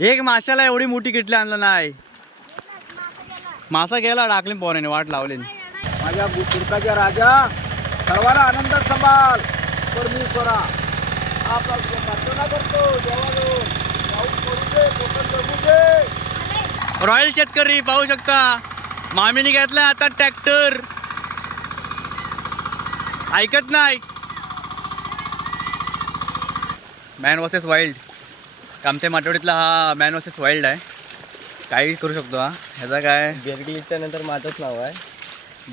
एक माशाला एवढी मोठी किटली आणलं नाही. मासा गेला टाकली पोराने वाट लावली. माझ्या बुडकाच्या राजा सर्वांना आनंदात सांभाळ. परमेश्वरा आपला प्रार्थना करतो देवानो पाऊस पडू दे, कोकण जगू दे. रॉयल शेतकरी पाहू शकता मामीने घेतलाय आता ट्रॅक्टर. ऐकत नाही. मॅन वर्सेस वाईल्ड कामते माटवडीतला हा मॅन वर्सेस वाईल्ड आहे. काही करू शकतो हा. ह्याचा काय बेरगलीच्या नंतर माझंच नाव आहे.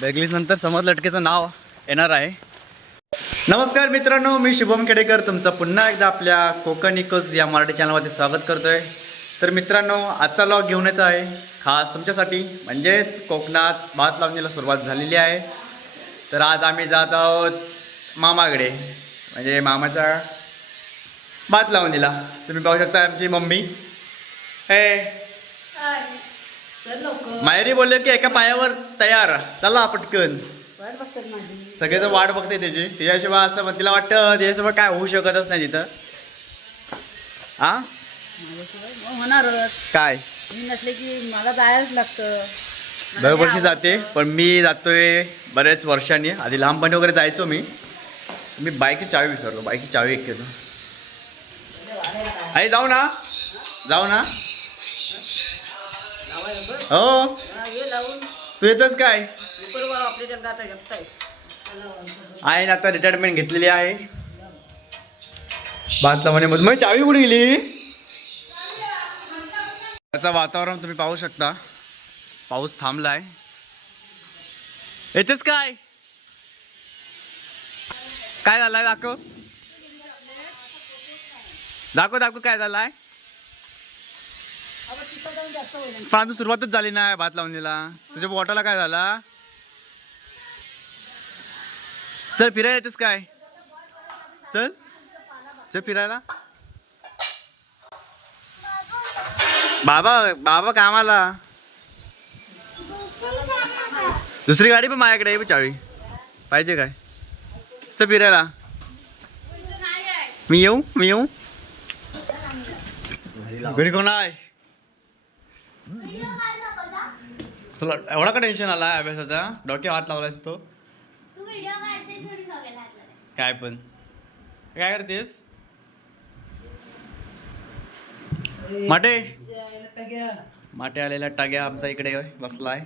बेगलीस नंतर समज लटकेचं नाव येणार आहे. नमस्कार मित्रांनो, मी शुभम खेडेकर तुमचं पुन्हा एकदा आपल्या कोकण इकोज या मराठी चॅनलमध्ये स्वागत करतोय. तर मित्रांनो, आजचा व्लॉग घेऊन येतो आहे खास तुमच्यासाठी. म्हणजेच कोकणात भात लावणीला सुरुवात झालेली आहे. तर आज आम्ही जात आहोत मामाकडे, म्हणजे मामाच्या भात लावणीला. तुम्ही पाहू शकता आमची मम्मी हे मायरी बोलले की एका पायावर तयार चला पटकन. सगळेजण वाट बघते त्याची. त्याच्याशिवाय असं तिला वाटतं त्याच्याशिवाय काय होऊ शकतच नाही तिथं. हा होणारच काय मी नसले की मला जायलाच लागतं. दरवर्षी जाते, पण मी जातोय बरेच वर्षांनी. आधी लहानपणी वगैरे जायचो मी. बाईकची चावी विसरलो. बाईकची चावी एक केलो. आई जाऊ ना, जाऊ ना. हो तू येतच काय आहे ना. आता रिटायरमेंट घेतलेली आहे भात लावण्यामध्ये. मग चावी कुठे गेली? त्याचं वातावरण तुम्ही पाहू शकता. पाऊस थांबलाय. येतेच काय काय झालंय? दाखव दाखव दाखव काय झालंय. पण अजून सुरुवातच झाली नाही भात लावणीला. तुझ्या बोटाला काय झाला? चल फिरायला येतेस काय? चल चल फिरायला. बाबा बाबा कामाला. दुसरी गाडी पण माझ्याकडे आहे. चावी पाहिजे काय? चल फिरायला. मी येऊ घरी कोण आहे? तुला एवढा का टेन्शन आला अभ्यासाचा? डोक्यात हात लावलायस तो. काय पण काय करतेस? माटे आलेला टाग्या आमचा इकडे बसलाय.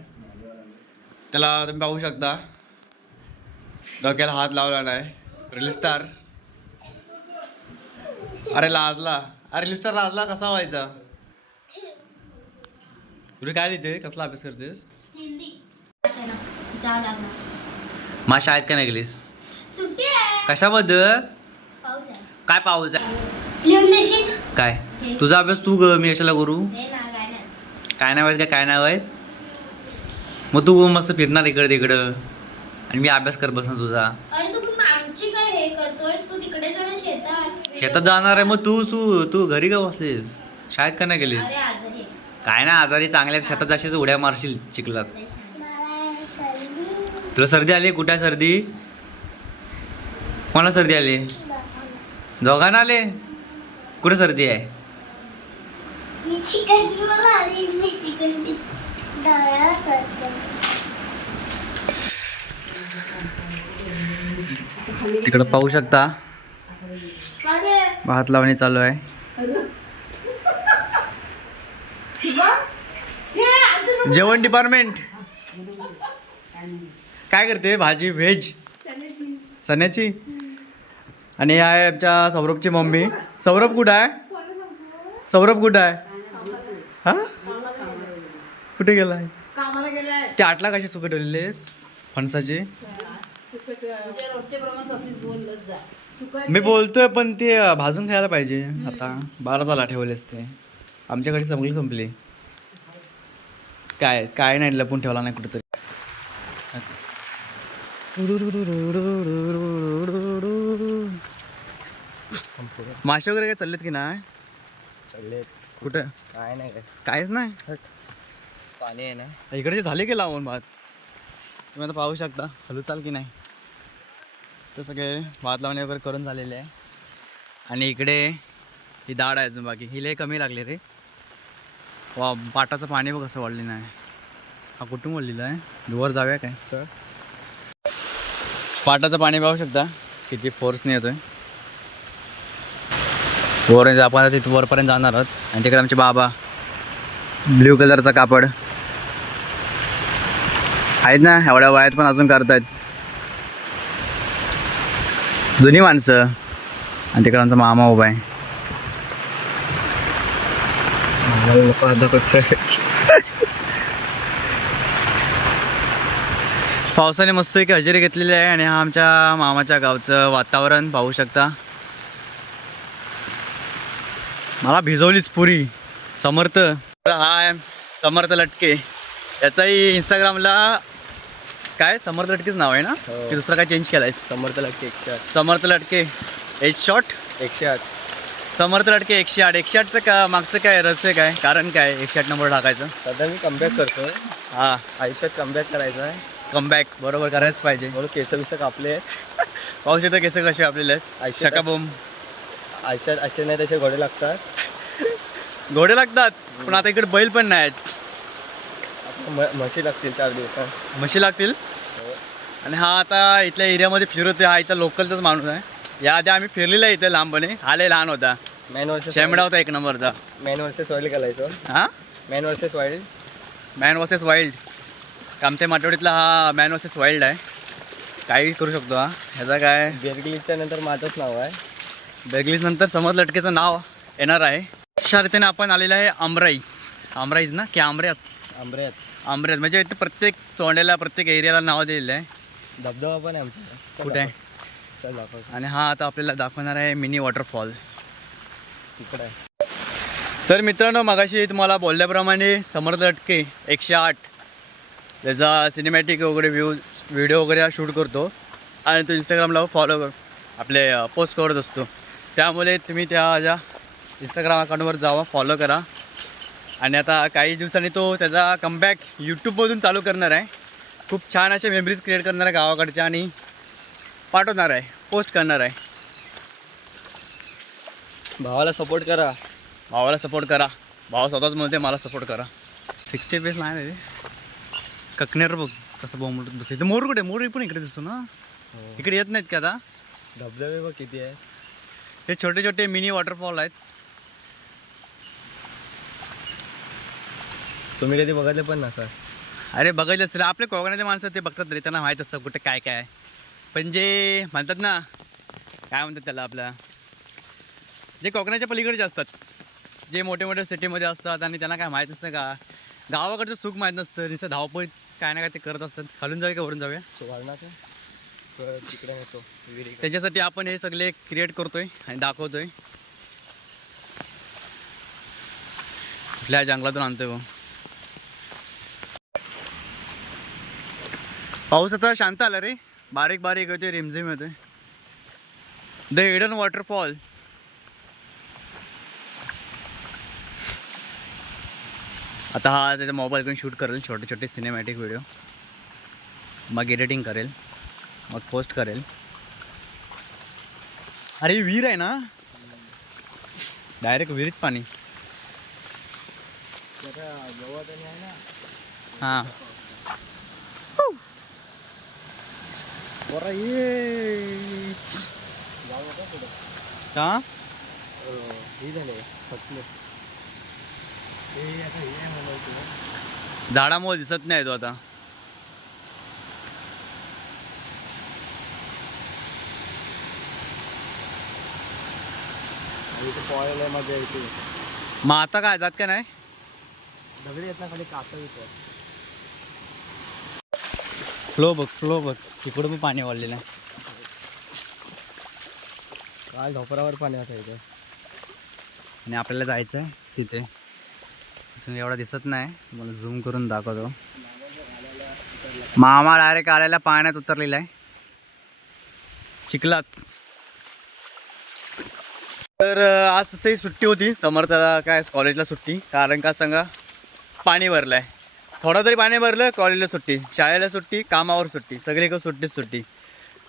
त्याला तुम्ही पाहू शकता डोक्याला हात लावला नाही. Reel star. अरे लाजला. अरे रील स्टार लाजला कसा व्हायचा? तुला काय लिहिते? कसला अभ्यास करतेस? मा शाळेत का नाही गेलीस? कशाबद्दल? काय पाऊस आहे? काय तुझा अभ्यास तू ग, मी कशाला करू? काय नाही व्हायचं काय नाही व्हायत. मग तू मस्त फिरणार इकडं तिकडं आणि मी अभ्यास करत बसणार तुझा. शेतात जाणार आहे. मग तू घरी का बसलीस? शाळेत का नाही गेलीस? काय नाही आजारी चांगल्या शेतात जाशील उड्या मारशील चिखलात. तुला सर्दी आली? कुठे आहे सर्दी? कोणाला सर्दी आली? दोघांना आले? कुठे सर्दी आहे? तिकडं पाहू शकता भात लावणी चालू आहे. जेवण डिपार्टमेंट काय करते? भाजी व्हेज चण्याची. आणि आहे आमच्या सौरभची मम्मी. सौरभ कुठं आहे? हा कुठे गेला आहे? ते आटला कसे सुकट ठेवलेले फणसाचे? मी बोलतोय पण ते भाजून खायला पाहिजे. आता 12 झाला ठेवलेच ते. आमच्याकडे संपली. काय नाही लपून ठेवला नाही कुठेतरी. मासे वगैरे काय चाललेत की नाही? कुठं काय नाही काहीच नाही. पाणी आहे ना इकडचे झाले की लावून भात. तुम्ही आता पाहू शकता हलू चाल की नाही. तर सगळे भात लावणे वगैरे करून झालेले आहे. आणि इकडे ही दाढ आहे अजून बाकी. ही लय कमी लागली रे. वा पाटाचं पाणी बघ कसं वाढलेलं आहे. हा कुठून वाढलेला आहे? वर जाऊया काय सर पाटाचं पाणी पाहू शकता किती फोर्सने येतोय. वर आपण आता तिथं वरपर्यंत जाणार आहोत. आणि तिकडे आमचे बाबा ब्ल्यू कलरचा कापड आहेत ना, एवढ्या वयात पण अजून करतायत. जुनी माणसं. आणि तिकडे आमचा मामा उभा आहे. पावसाने मस्त एक हजेरी घेतलेली आहे. आणि हा आमच्या मामाच्या गावचं वातावरण पाहू शकता. मला भिजवलीच पुरी समर्थ. हा आहे समर्थ लटके. याचाही इंस्टाग्रामला काय समर्थ लटकेच नाव आहे ना, हो. की दुसरा काय चेंज केलाय? समर्थ लटके 108. समर्थ लटके एच शॉट 108. समर्थ लटके 108. 108चं का मागचं काय रहस्य काय, कारण काय 108 नंबर टाकायचं? सध्या मी कमबॅक करतोय. हा आयुष्यात कमबॅक करायचं आहे कमबॅक बरोबर करायच पाहिजे. म्हणून केस कापले. पाहू शकता केस कसे आपलेले आहेत. आयुष्यात शकाबूम आयुष्यात असे नाही तसे घोडे लागतात. घोडे लागतात पण आता इकडे बैल पण नाही आहेत. म्हशी लागतील 4 दिवसात. म्हशी लागतील. आणि हा आता इथल्या एरियामध्ये फिरतोय. हा इथं लोकलचाच माणूस आहे. याआधी आम्ही फिरलेला आहे इथे लांबपणे. आले लहान होता, मॅन वर्सेस शेमडा होता एक नंबरचा. मॅन वर्सेस वाईल्ड करायचो. हा man versus wild. Man versus wild. कामते माटवडीतला हा मॅन वर्सेस वाईल्ड आहे. काही करू शकतो हा. ह्याचा काय बेरगिलीच्या नंतर माझंच नाव आहे. बेरगिलीस नंतर समर्थ लटकेचं नाव येणार आहे. अशा रीतीने आपण आलेलं आहे आमराई. आमराईज ना की आमऱ्यात? आंबऱ्यात आमऱ्यात म्हणजे इथे प्रत्येक चोंड्याला प्रत्येक एरियाला नाव दिलेलं आहे. धबधबा पण आहे आमच्या. कुठे आहे? चल दाखव. आणि हा आता आपल्याला दाखवणार आहे मिनी वॉटरफॉल. तिकडे आहे. तर मित्रांनो, मगाशी तुम्हाला बोलल्याप्रमाणे समर्थ लटके 108 त्याचा सिनेमॅटिक वगैरे व्हिडिओ वगैरे शूट करतो. आणि तो इंस्टाग्रामला फॉलो आपले पोस्ट करत असतो. त्यामुळे तुम्ही त्याच्या इंस्टाग्राम अकाउंटवर जावा, फॉलो करा. आणि आता काही दिवसांनी तो त्याचा कमबॅक यूट्यूबमधून चालू करणार आहे. खूप छान असे मेमरीज क्रिएट करणार आहे गावाकडच्या आणि पाठवणार आहे, पोस्ट करणार आहे. भावाला सपोर्ट करा. भावाला सपोर्ट करा. भाव स्वतःच म्हणते मला सपोर्ट करा. 60 बेस नाही रे. ककनेर बघ कसं बोंबलत बसते. मोर कुठे? मोर पण इकडे दिसतो ना. इकडे येत नाहीत का आता? धबधबे बघ किती आहे. हे छोटे छोटे मिनी वॉटरफॉल आहेत. तुम्ही कधी बघितले पण ना सर? अरे बघायला असतील आपले कोकणाचे माणसं, ते बघतात रे, त्यांना माहीत असतं कुठे काय काय आहे. पण जे म्हणतात ना, काय म्हणतात त्याला, आपल्या जे कोकणाच्या पलीकडचे असतात, जे मोठे मोठे सिटीमध्ये असतात आणि त्यांना काय माहीत असतं का, गावाकडचं सुख माहीत नसतं. नुसतं धावपळीत काय ना काय ते करत असतात. खालून जाऊया का वरून जाऊया? सुधारणाचं तिकडे नेतो. त्याच्यासाठी आपण हे सगळे क्रिएट करतोय आणि दाखवतोय. कुठल्या जंगलातून आणतोय बघ. पाऊस आता शांत आला रे. बारीक बारीक होते, रिमझिम होते. The hidden waterfall. आता हा त्याचा मोबाईल घेऊन शूट करेल छोटे छोटे सिनेमॅटिक व्हिडिओ. मग एडिटिंग करेल, मग पोस्ट करेल. अरे विहीर आहे ना, डायरेक्ट विहिरीत पाणी. हां बरं ये का हे झाले फसले. झाडामुळे दिसत नाही तो आता. पोहायला मजा येते. मग आता काय जात का नाही? दगडी येत ना खाली कासव येतं. फ्लो बघ, फ्लो बघ. तिकडं पण पाणी वाढलेलं आहे. काल ढोपरावर पाणी असायचं. आणि आपल्याला जायचं आहे तिथे. तिथून एवढा दिसत नाही, मला झूम करून दाखवतो. मामा डायरेक्ट आलेल्या पाण्यात उतरलेला आहे, चिखलात. तर आज तसंही सुट्टी होती समर्थला, काय कॉलेजला सुट्टी. कारण का सांगा, पाणी भरलं आहे. थोडं तरी पाणी भरलं, कॉलेजला सुट्टी, शाळेला सुट्टी, कामावर सुट्टी, सगळीकडे सुट्टीच सुट्टी.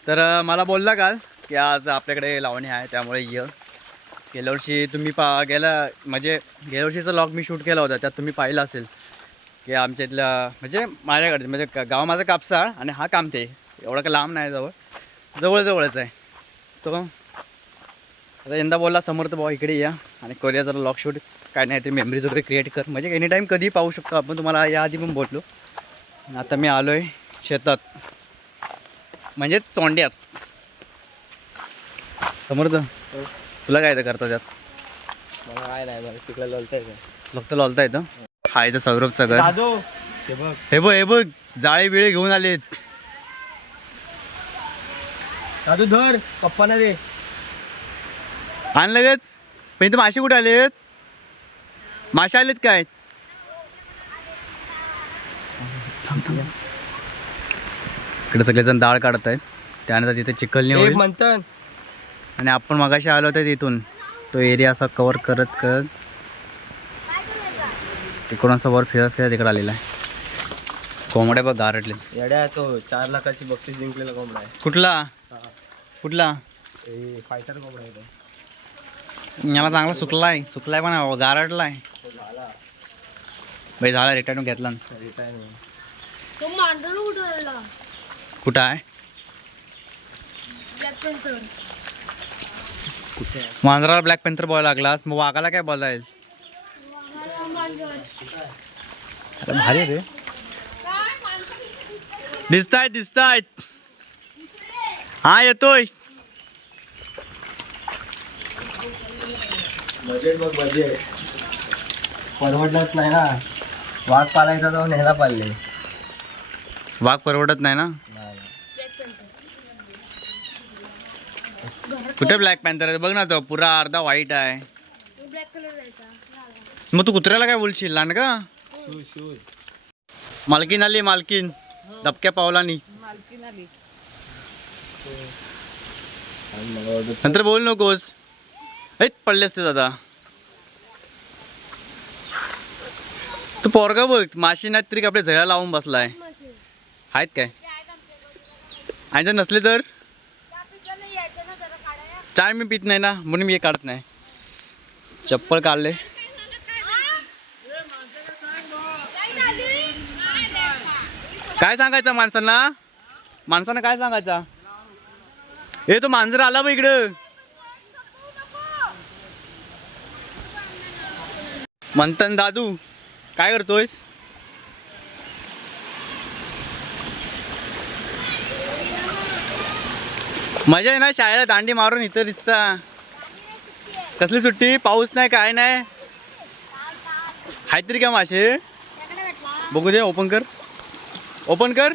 तर मला बोलला काल की आज आपल्याकडे लावणी आहे, त्यामुळे ये. गेल्या वर्षी तुम्ही गेल्या वर्षीचा लॉग मी शूट केला होता, त्यात तुम्ही पाहिला असेल की आमच्या इथल्या म्हणजे माझ्याकडे म्हणजे गाव माझं कापसाळ आणि हा कामते, एवढा का लांब नाही, जवळच आहे. सो आता यंदा बोलला समर्थ भाऊ इकडे या आणि करूया जरा लॉग शूट, काय नाही ते मेमरीज वगैरे क्रिएट कर, म्हणजे एनी टाईम कधी पाहू शकतो आपण. तुम्हाला याआधी पण बोललो. आता मी आलो आहे शेतात, म्हणजे चोंड्यात. समर्थ तुला काय तर करता त्यात? मला काय नाही, मला तिकडे ललता येतं. फक्त लॉलता येतं. हा इथं सौरभचं घर. दादू हे बघ, हे बघ जाळे बिळे घेऊन आलेत. दादू धर, पप्पांना दे. आण लगेच. पण इथं मासे कुठे आलेत? मासे आलेत काय? इकडे सगळेजण डाळ काढत आहेत, त्यानंतर तिथे चिखलनी एक होईल. मंथन आणि आपण मगाशी आलो होतो तिथून तो एरिया असा कवर करत तिकडून असं वर फिरत इकडे आलेला आहे. कोंबड्या बघ गारटले. येड्या, तो 4 लाखाची बक्षीस जिंकलेला कोंबडा आहे. कुठला फायटर कोंबडा आहे तो. याला चांगला सुकलाय पण गारटलाय. तो झाला भाई झाला रिटर्न घेतला ना. रिटायरमेंट. कुठं आहे? कुठे आहे? मांजराला ब्लॅक पेंथर बॉल लागलास, मग वाघाला काय बॉल आहे? अरे भारी रे, दिसतायत. हा येतोय. बजेट बघ, बजेट परवडलंच नाही ना. वाघ पालायचा तो न्यायला पाळले. वाघ परवडत नाही ना. कुठे ब्लॅक पॅन्थर आहे? बघ ना, तो पुरा अर्धा व्हाईट आहे. मग तू कुत्र्याला काय बोलशील? लांड का शूज मालकीन आली, मालकीन दबक्या पावलानी. नंतर बोल नकोस, हेच पडले असते दादा. तू पोरगा बघ, माशी नाही तरी आपल्या झळा लावून बसलाय. आहेत काय? आणि जर नसले तर चाय मी पित नाही ना, म्हणून मी हे काढत नाही. चप्पल काढले. काय सांगायचं माणसांना काय सांगायचा? हे तो मांजर आला बघ इकडं. मंथन दादू काय करतोयस? मजा आहे ना शाळेला दांडी मारून इथं दिसता. कसली सुट्टी? पाऊस नाही, काय नाही. आहेत तरी का मासे? बघू दे, ओपन कर.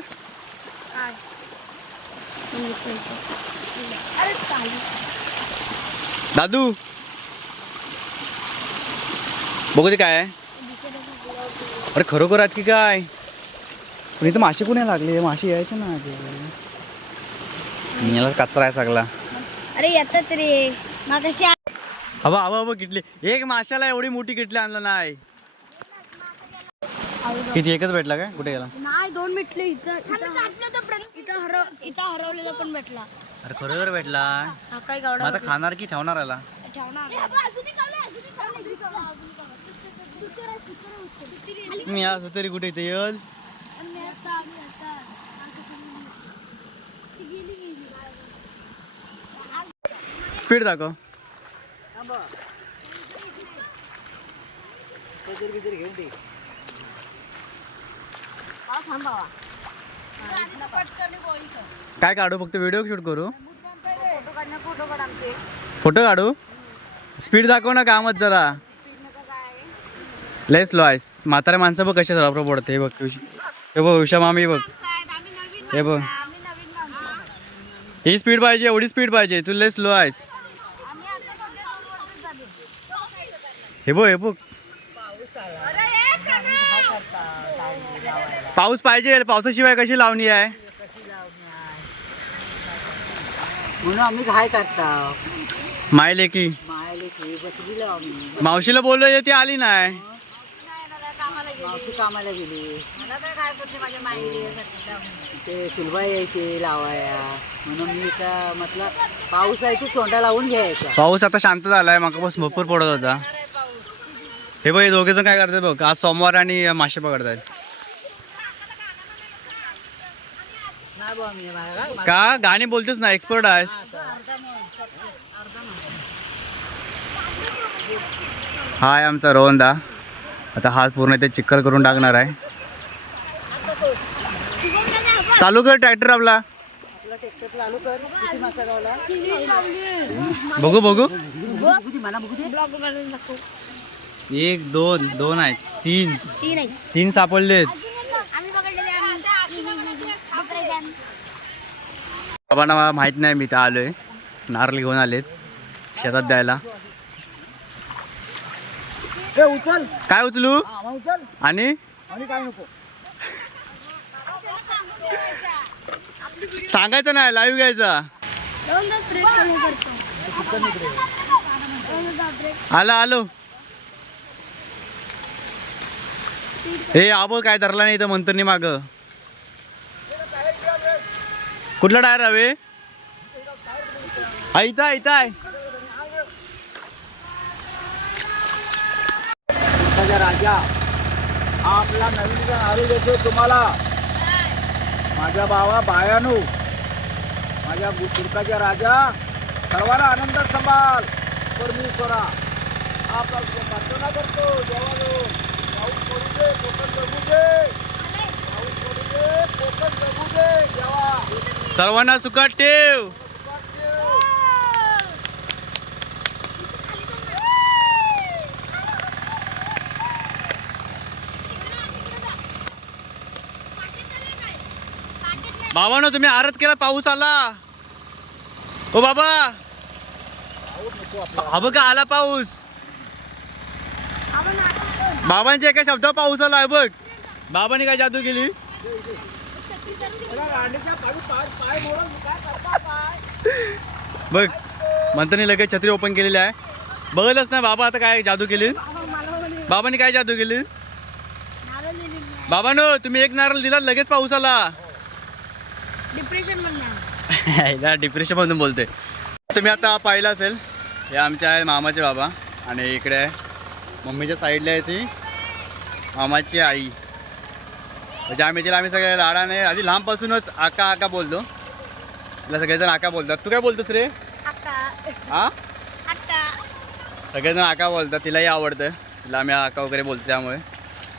दादू बघू दे काय आहे. अरे खरोखर आहेत की काय? पण इथं मासे कुणी लागले? मासे यायचे ना. याला कचरा आहे सगळा. अरे येतात रे मागाशी. हवा किटली. एक माशाला एवढी मोठी किटली आणलं नाही. किती? एकच भेटला काय? कुठे गेला? नाही, 2 भेटले. इथं हरवलेला पण भेटला. अरे खरोखर भेटला. हा काय मग गावडा आता खाणार की ठेवणार याला? मी आज तरी कुठे इथे येईल. स्पीड दाखव. काय काढू? फक्त व्हिडिओ शूट करू? फोटो काढू? स्पीड दाखव ना कामच जरा. लय स्लो आहेस. म्हाताऱ्या माणसं बघ कशा झळापड पडते. हे बघ उषा मामी बघ. हे बघ, ही स्पीड पाहिजे, एवढी स्पीड पाहिजे. तू लय स्लो आहेस. हे बघ पाऊस पाहिजे. पावसाशिवाय कशी लावणी आहे? म्हणून आम्ही काय करता मायले की मायले बसली मावशीला बोललो ती आली नाही. मावशी कामाला गेली. मला काय काय करते माझ्या माहिती ते सुलभा यायची लावाया म्हणून मी का म्हटलं पाऊस आहे तू तोंडा लावून घ्यायचा. पाऊस आता शांत झालाय, मागापासून भरपूर पडत होता. हे बघ दोघे जण काय करतात बघ, आज सोमवार आणि मासे पकडतात. नाही बुवा मी मला का गाणी बोलतेच ना, एक्सपर्ट आहेस. हाय आमचा रोहनदा. आता हा पूर्ण ते चिखल करून टाकणार आहे. चालू कर ट्रॅक्टर आपला. आपला ट्रॅक्टर चालू कर. किती मासा गावला? बघू बघू. बघू दे मला बघू दे. ब्लॉग बनवून दाखव. 1 2 2 आहेत, 3 तीन आहे. 3 सापडलेत. आम्ही पकडले बाबांना माहित नाही मी इथं आलोय. नारळ घेऊन आलेत शेतात द्यायला. ए उचल. काय उचलू हा मग उचल. आणि आणि काय नको. सांगायचं नाही, लाईव्ह घ्यायचा. दोन तास फ्रेश कमी करतो. आलो हे आबो काय धरला नाही इथं म्हणतो नी माग. कुठला टायर हवे? इथं आहे. राजा हा आपला नवीन नारू देतो तुम्हाला. माझ्या भावा बायानो, माझ्या तुर्काच्या राजा, सर्वांना आनंदात सांभाळ. परमेश्वरा हा आपला प्रार्थना करतो देवानो. पाऊस पडू दे, कोकण जगू दे. पाऊस पडू दे, कोकण जगू दे देवा. सर्वांना सुखात ठेव. बाबांनो तुम्ही आरत केला, पाऊस आला. ओ बाबा हा बघा आला पाऊस. बाबांच्या एका शब्दावर पाऊस आला बघ. बाबांनी काय जादू केली बघ. म्हणतानी लगेच छत्री ओपन केलेली आहे. बघलच नाही बाबा आता काय जादू केली. बाबांनी काय जादू केली? बाबांनो तुम्ही एक नारळ दिला लगेच पाऊस आला. डिप्रेशन मधून डिप्रेशन मधून बोलते. तुम्ही आता पाहिलं असेल, हे आमचे आहे मामाचे बाबा आणि इकडे आहे मम्मीच्या साईडला आहे ती मामाची आई. म्हणजे आम्ही सगळे लाडाने आधी लहानपासूनच आका आका बोलतो. तिला सगळेजण आका बोलतात. तू काय बोलतोस रे? हा सगळेजण आका बोलतात. तिलाही आवडतं, तिला आम्ही आका वगैरे बोलतो त्यामुळे.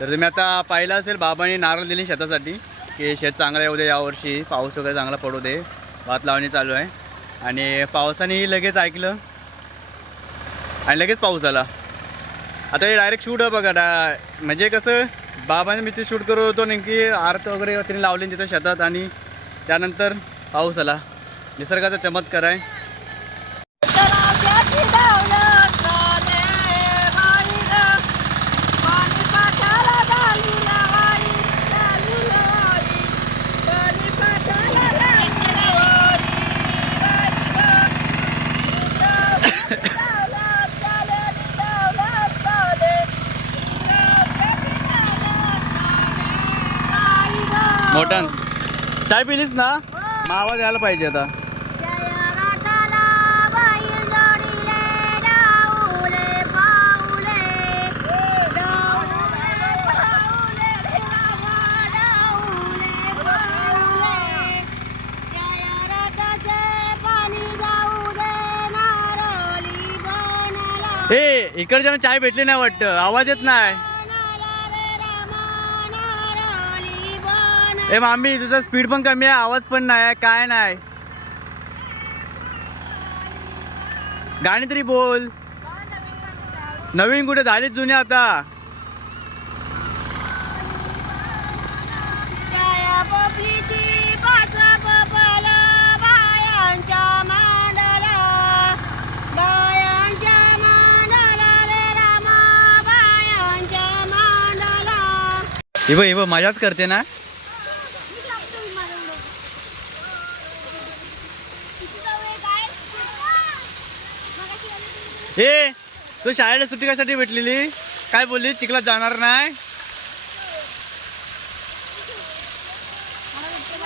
तर तुम्ही आता पाहिलं असेल बाबांनी नारळ दिली शेतासाठी की शेत चांगलं येऊ दे यावर्षी, पाऊस वगैरे चांगला पडू दे. भात लावणी चालू आहे आणि पावसानेही लगेच ऐकलं आणि लगेच पाऊस आला. आता हे डायरेक्ट शूट आहे बघा. म्हणजे कसं बाबाने मी ते शूट करत होतो नेमकी आरत वगैरे तिने लावली तिथं शेतात आणि त्यानंतर पाऊस आला. निसर्गाचा चमत्कार आहे. मोठन चाय पिलीस ना? मग आवाज यायला पाहिजे आता. हे इकडच्यानं चाय भेटली नाही वाटतं, आवाज येत नाही. ए मामी तुझा स्पीड पण कमी आहे, आवाज पण नाही, काय नाही. गाणी तरी बोल. नवीन कुठे झालीच जुनी आता. इव मजाच करते ना. ए तू शाळेला सुट्टी कशासाठी भेटलेली? काय बोलली चिखलात जाणार नाही?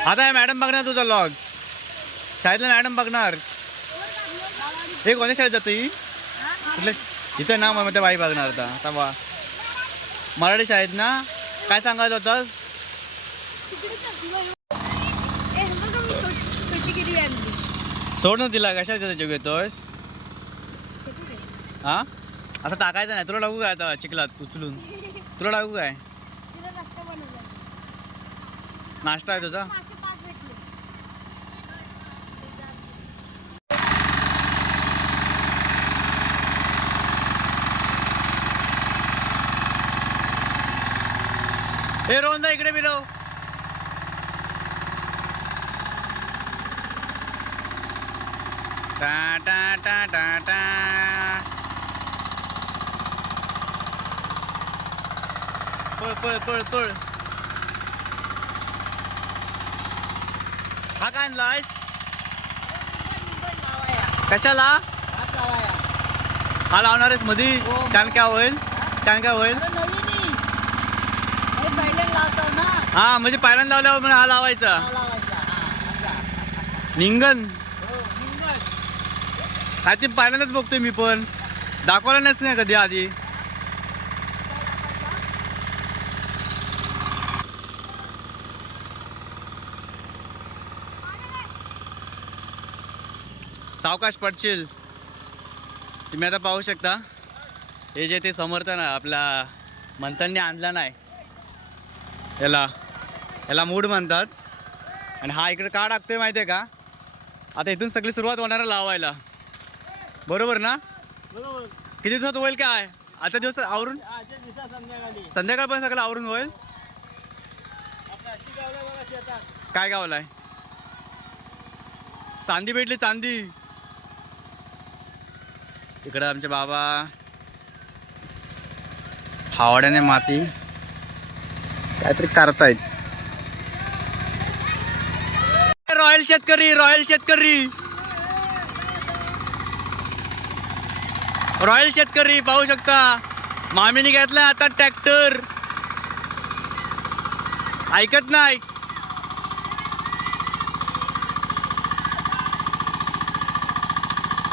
आता हे मॅडम बघणार तुझा लॉग. शाळेतला मॅडम बघणार. हे कोणत्या शाळेत जातो ही? कुठल्या इथं ना मग त्या बाई बघणार आता. आता वा मराठी शाळेत ना. काय सांगायचं होतं? सोड ना तिला. कशाला त्याचा जीव घेतोस? हा असं टाकायचं नाही. तुला टाकू काय आता चिखलात उचलून? तुला टाकू काय? नाश्ता आहे तुझा? हे रोहनदा इकडे बिरव. टा टा टा टा टा. पळ पळ पळ पळ. हा काय आणलायस? कशाला? हा लावणार आहेस मधी? त्यानं काय होईल? त्यानं काय होईल? हा म्हणजे पायऱ्यानं लावल्यावर म्हणजे हा लावायचा. निंगन हा ते पायऱ्यानंच बघतोय मी पण. दाखवला नाहीच नाही कधी आधी. सावकाश पडशील. तुम्ही आता पाहू शकता हे जे ते समर्थन आपल्या मंथनने आणलं नाही. याला मूड म्हणतात. आणि हा इकडे का टाकतोय माहिती आहे का? आता इथून सगळी सुरुवात होणार आहे लावायला. बरोबर ना? किती दिवसात होईल काय? आजचा दिवस आवरून संध्याकाळ पण सगळं आवरून होईल. काय गावलाय? चांदी भेटली चांदी. इकडं आमचे बाबा फावड्याने माती काहीतरी करतायत. रॉयल शेतकरी रॉयल शेतकरी रॉयल शेतकरी पाहू शकता. मामीने घेतलाय आता ट्रॅक्टर. ऐकत नाही.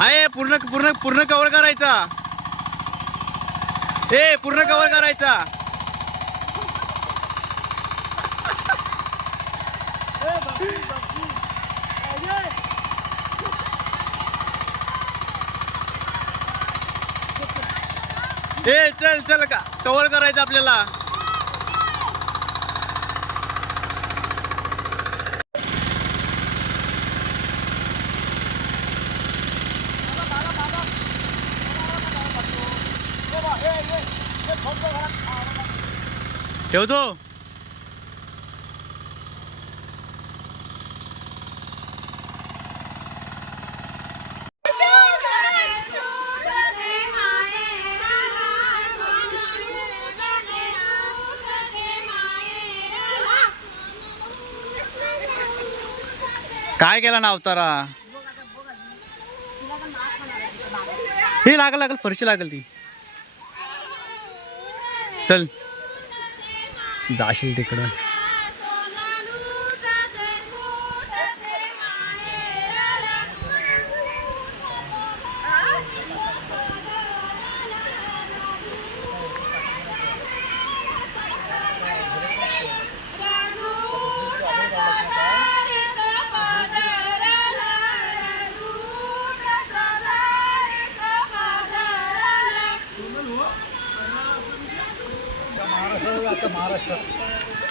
आहे पूर्ण पूर्ण पूर्ण कव्हर करायचा. ए पूर्ण कव्हर करायचा. ए चल चल का कव्हर करायचं आपल्याला. ठेवतो. काय केला ना अवतारा? ही लागल लागल फरशी लागल ती. चल जाशील तिकडं.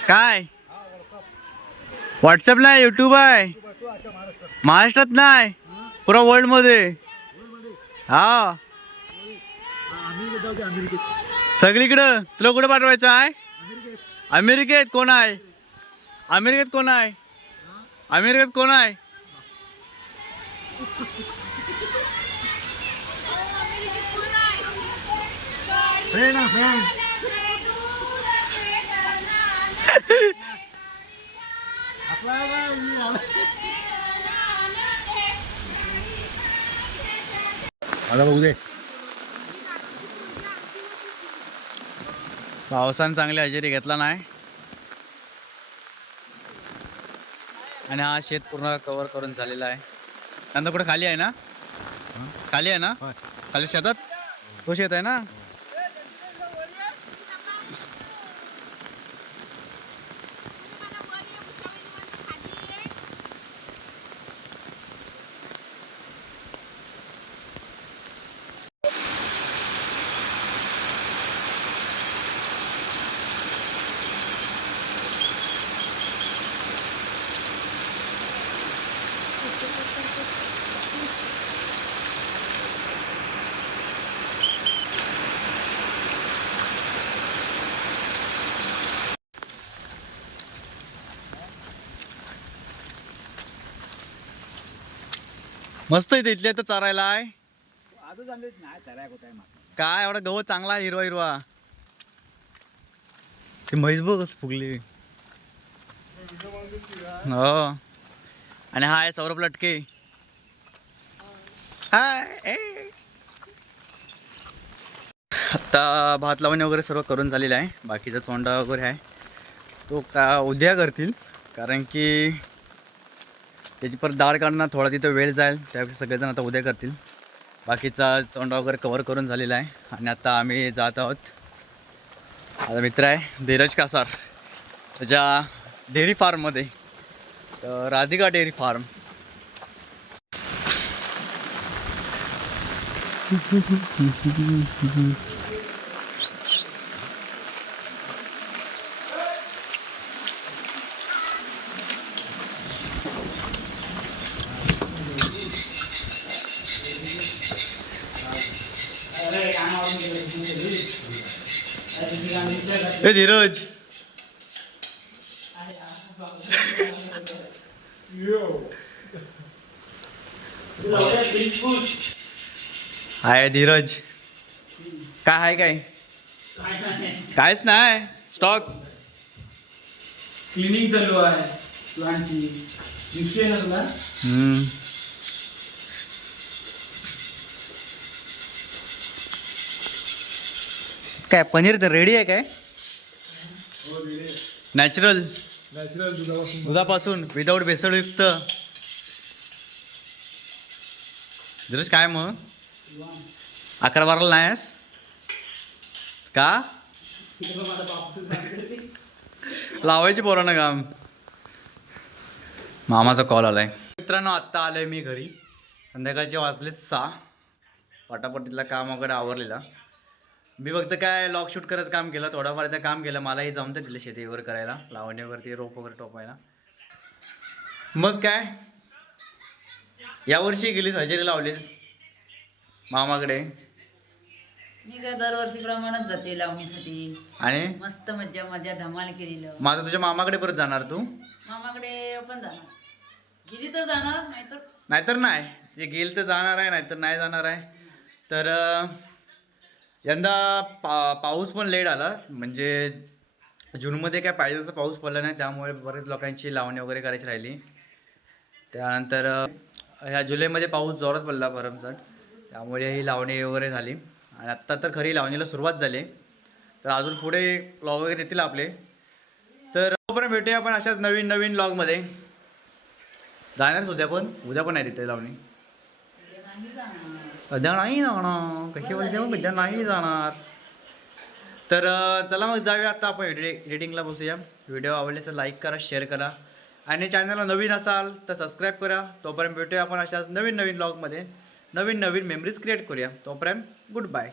काय व्हॉट्सअपला आहे, यूट्यूब आहे, महाराष्ट्रात नाही पुरा वर्ल्ड मध्ये. हा सगळीकडं. तुला कुठे पाठवायचं आहे? अमेरिकेत. कोण आहे अमेरिकेत? कोण आहे अमेरिकेत? कोण आहे? आता बघू दे. पावसानं चांगली हजेरी घेतला नाही. आणि हा शेत पूर्ण कव्हर करून झालेला आहे. नंतर कुठे खाली आहे ना? खाली आहे ना? खाली शेतात तो शेत आहे ना? मस्त आहे इथल्या तर चारायला आहे. आजच आणले नाही चराय कुठे आहे मागं. काय एवढा गवत चांगला आहे, हिरवा हिरवा. ते म्हैस बघ कसं फुगली. हो. आणि हा आहे सौरभ लटके. हाय ए. आता भात लावणी वगैरे सर्व करून झालेलं आहे. बाकीचा चोंडा वगैरे आहे तो का उद्या करतील, कारण की त्याची परत डाळ काढणं थोडा तिथं वेळ जाईल, त्यापेक्षा सगळेजण आता उद्या करतील. बाकीचा चोंडा वगैरे कवर करून झालेला आहे. आणि आता आम्ही जात आहोत. माझा मित्र आहे धीरज कासार, त्याच्या डेअरी फार्ममध्ये, राधिका डेअरी फार्म. ए धीरज, हाय धीरज, काय आहे काय? कायच नाही, स्टॉक क्लिनिंग चालू आहे प्लांटची. दिसते ना तुला? काय पनीर तर रेडी आहे काय? नॅचरल नॅचरल दुधापासून दुधापासून विदाऊट भेसळयुक्त. धीरज काय मग 11-12 नाही आहेस का? लावायची पोरांना काम. मामाचा कॉल आलाय. मित्रांनो आत्ता आलोय मी घरी. संध्याकाळचे वाजलेच 6. पटापटीतलं काम वगैरे आवरलेला. मी फक्त काय लॉक शूट करायचं काम केलं, थोडंफार इथं काम केलं. मलाही जमतं तिथलं शेती वगैरे करायला, लावणीवरती रोप वगैरे टोपायला. मग काय यावर्षी गेलीस हजेरी लावलीस मामाकडे? मी काय दरवर्षीप्रमाणेच जाते लावणीसाठी. आणि मस्त मज्जा मजा धमाल केलेलं. मग आता तुझ्या मामाकडे परत जाणार तू? मामाकडे पण जाणार, गेली तर जाणार, नाहीतर नाहीतर नाही. ते गेल तर जाणार आहे, नाहीतर नाही जाणार आहे. तर यंदा पाऊस पण लेट आला, म्हणजे जूनमध्ये काय पाहिजे तसं पाऊस पडला नाही, त्यामुळे बरेच लोकांची लावणी वगैरे करायची राहिली. त्यानंतर ह्या जुलैमध्ये पाऊस जोरात पडला भरमसाठ, त्यामुळे ही लावणी वगैरे झाली. आणि आत्ता तर खरी लावणीला सुरुवात झाली. तर अजून पुढे व्लॉग वगैरे येतील आपले. तर तोपर्यंत भेटूया आपण अशाच नवीन नवीन व्लॉगमध्ये. जाणारच उद्या पण आहे तिथे लावणी. उद्या नाही जाणार, कशी बोलते मग उद्या नाही जाणार. तर चला मग जाऊया आता आपण एडिटिंगला बसूया. व्हिडिओ आवडले तर लाईक करा, शेअर करा, आणि चॅनलला नवीन असाल तर सबस्क्राईब करा. तोपर्यंत भेटूया आपण अशाच नवीन नवीन व्लॉगमध्ये. नवीन नवीन मेमरीज क्रिएट करूया. तोपर्यंत गुड बाय.